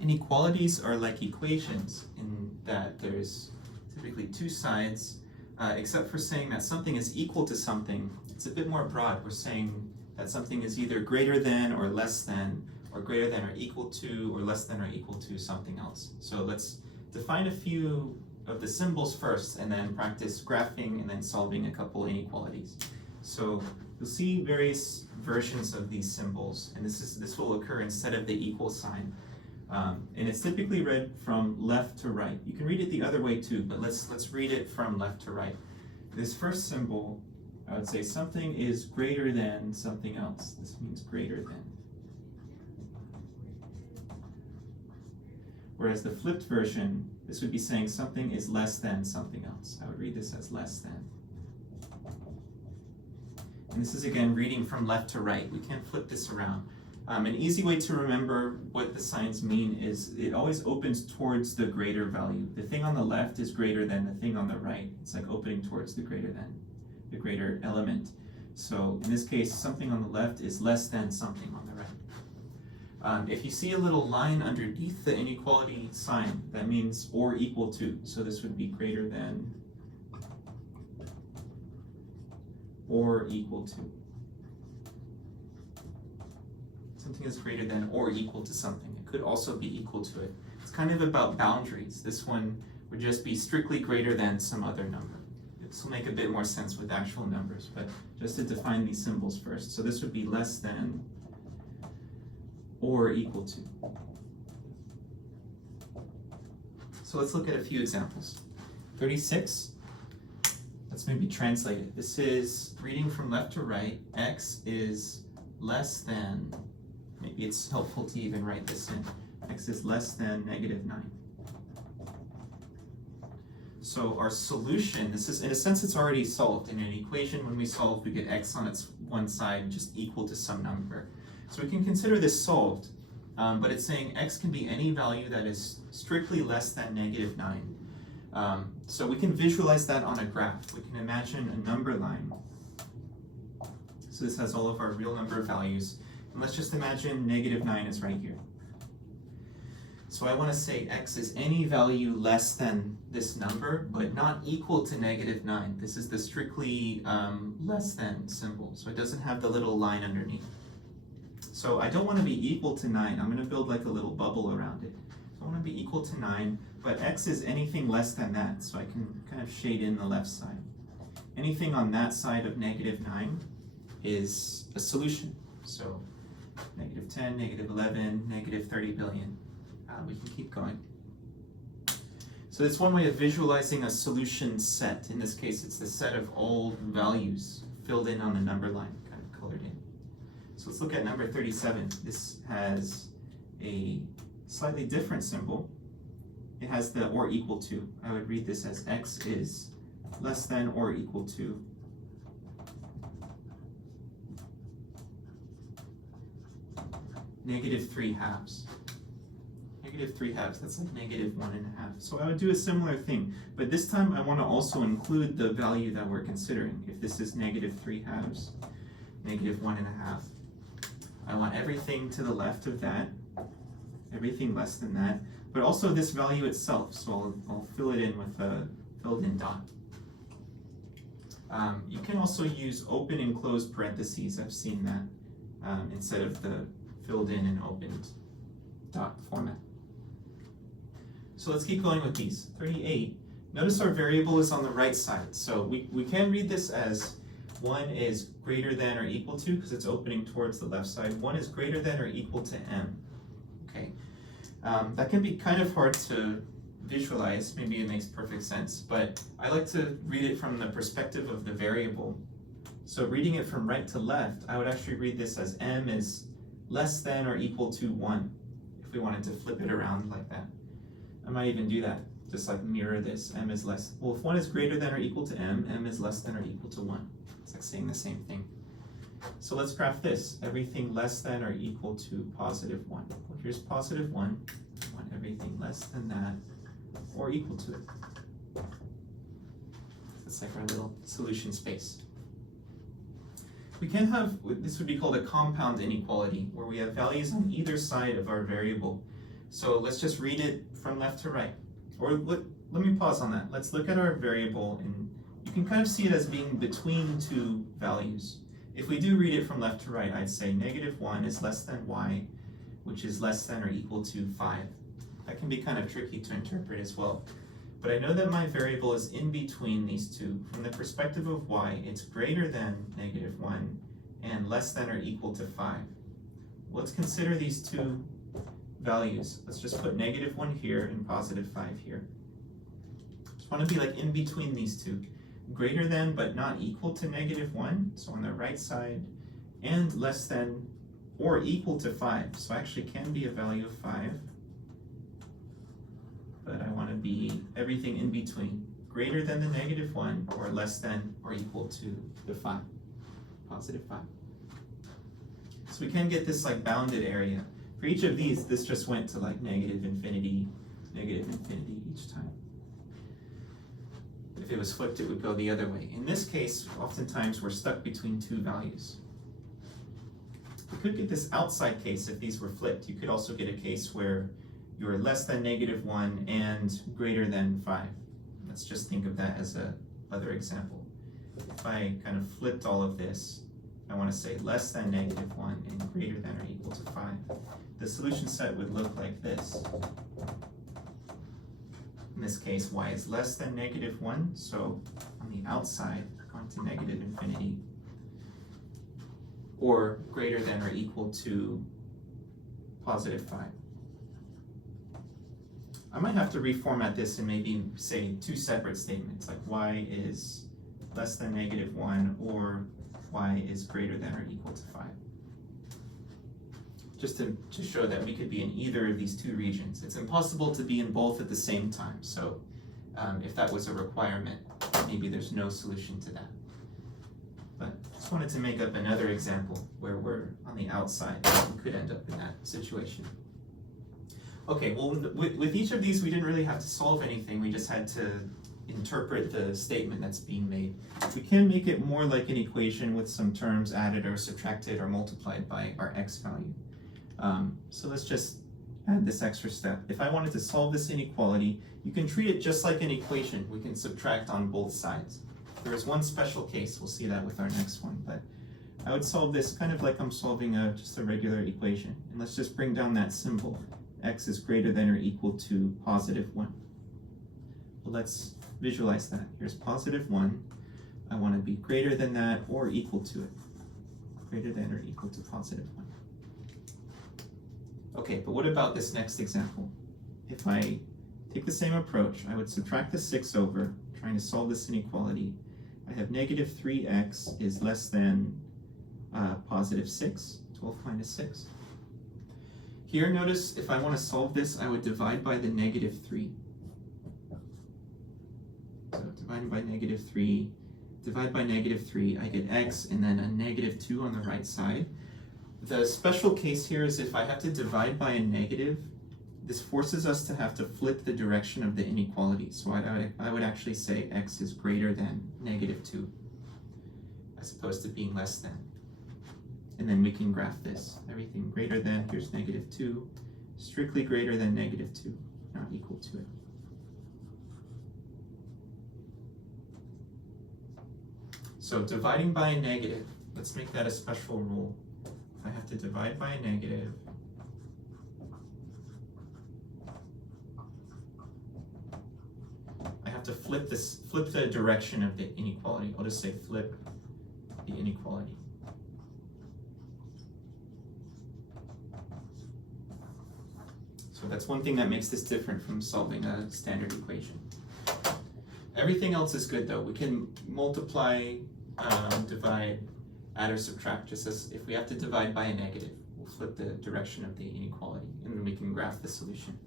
Inequalities are like equations in that there's typically two sides, except for saying that something is equal to something. It's a bit more broad. We're saying that something is either greater than or less than, or greater than or equal to, or less than or equal to something else. So let's define a few of the symbols first, and then practice graphing and then solving a couple inequalities. So you'll see various versions of these symbols, and this will occur instead of the equal sign. And it's typically read from left to right. You can read it the other way too, but let's read it from left to right. This first symbol, I would say something is greater than something else. This means greater than. Whereas the flipped version, this would be saying something is less than something else. I would read this as less than. And this is again reading from left to right. We can't flip this around. An easy way to remember what the signs mean is it always opens towards the greater value. The thing on the left is greater than the thing on the right. It's like opening towards the greater than, the greater element. So in this case, something on the left is less than something on the right. If you see a little line underneath the inequality sign, that means or equal to. So this would be greater than or equal to. Something is greater than or equal to something. It could also be equal to it. It's kind of about boundaries. This one would just be strictly greater than some other number. This will make a bit more sense with actual numbers, but just to define these symbols first. So this would be less than or equal to. So let's look at a few examples. 36, let's maybe translate it. This is reading from left to right. X is less than, maybe it's helpful to even write this in. X is less than -9. So our solution, this is, in a sense, it's already solved. In an equation, when we solve, we get x on its one side just equal to some number. So we can consider this solved, but it's saying x can be any value that is strictly less than -9. So we can visualize that on a graph. We can imagine a number line. So this has all of our real number values. And let's just imagine -9 is right here. So I want to say x is any value less than this number, but not equal to -9. This is the strictly less than symbol, so it doesn't have the little line underneath. So I don't want to be equal to 9. I'm going to build like a little bubble around it. So I want to be equal to 9, but x is anything less than that, so I can kind of shade in the left side. Anything on that side of -9 is a solution. So -10, -11, -30 billion. We can keep going. So that's one way of visualizing a solution set. In this case, it's the set of all values filled in on the number line, kind of colored in. So let's look at number 37. This has a slightly different symbol. It has the or equal to. I would read this as x is less than or equal to -3/2. -3/2, that's like -1.5. So I would do a similar thing, but this time I want to also include the value that we're considering. If this is -3/2, -1.5, I want everything to the left of that, everything less than that, but also this value itself, so I'll fill it in with a filled-in dot. You can also use open and closed parentheses. I've seen that instead of the filled in and opened dot format. So let's keep going with these. 38. Notice our variable is on the right side. So we can read this as 1 is greater than or equal to, because it's opening towards the left side. 1 is greater than or equal to m. Okay. That can be kind of hard to visualize. Maybe it makes perfect sense, but I like to read it from the perspective of the variable. So reading it from right to left, I would actually read this as m is less than or equal to 1, if we wanted to flip it around like that. I might even do that, just like mirror this. M is less, well, if 1 is greater than or equal to m is less than or equal to 1. It's like saying the same thing. So let's graph this. Everything less than or equal to +1. Well, here's +1. I want everything less than that or equal to it. That's like our little solution space. We can have, this would be called a compound inequality, where we have values on either side of our variable. So let's just read it from left to right. Or let me pause on that. Let's look at our variable, and you can kind of see it as being between two values. If we do read it from left to right, I'd say -1 is less than y, which is less than or equal to 5. That can be kind of tricky to interpret as well. But I know that my variable is in between these two. From the perspective of y, it's greater than -1 and less than or equal to 5. Let's consider these two values. Let's just put -1 here and +5 here. Just want to be like in between these two. Greater than but not equal to -1, so on the right side, and less than or equal to 5. So actually can be a value of 5. But I want to be everything in between, greater than the -1 or less than or equal to the 5, +5. So we can get this like bounded area. For each of these, this just went to like -infinity, -infinity each time. If it was flipped, it would go the other way. In this case, oftentimes we're stuck between two values. We could get this outside case if these were flipped. You could also get a case where you're less than -1 and greater than 5. Let's just think of that as a other example. If I kind of flipped all of this, I want to say less than -1 and greater than or equal to 5. The solution set would look like this. In this case, y is less than -1, so on the outside, going to -infinity, or greater than or equal to +5. I might have to reformat this and maybe say two separate statements, like y is less than -1 or y is greater than or equal to 5. Just to show that we could be in either of these two regions. It's impossible to be in both at the same time, so if that was a requirement, maybe there's no solution to that. But just wanted to make up another example where we're on the outside. We could end up in that situation. Okay, well, with each of these, we didn't really have to solve anything. We just had to interpret the statement that's being made. We can make it more like an equation with some terms added or subtracted or multiplied by our x value. So let's just add this extra step. If I wanted to solve this inequality, you can treat it just like an equation. We can subtract on both sides. There is one special case, we'll see that with our next one, but I would solve this kind of like I'm solving just a regular equation. And let's just bring down that symbol. X is greater than or equal to +1. Well, let's visualize that. Here's +1. I want to be greater than that or equal to it. Greater than or equal to +1. Okay, but what about this next example? If I take the same approach, I would subtract the 6 over, trying to solve this inequality. I have -3x is less than +6, 12 minus 6. Here, notice if I want to solve this, I would divide by the -3. So dividing by -3, divide by -3, I get x and then a -2 on the right side. The special case here is if I have to divide by a negative, this forces us to have to flip the direction of the inequality. So I would actually say x is greater than -2, as opposed to being less than. And then we can graph this. Everything greater than, here's -2, strictly greater than -2, not equal to it. So dividing by a negative, let's make that a special rule. If I have to divide by a negative, I have to flip the direction of the inequality. I'll just say flip the inequality. So that's one thing that makes this different from solving a standard equation. Everything else is good though. We can multiply, divide, add or subtract, just as if we have to divide by a negative, we'll flip the direction of the inequality and then we can graph the solution.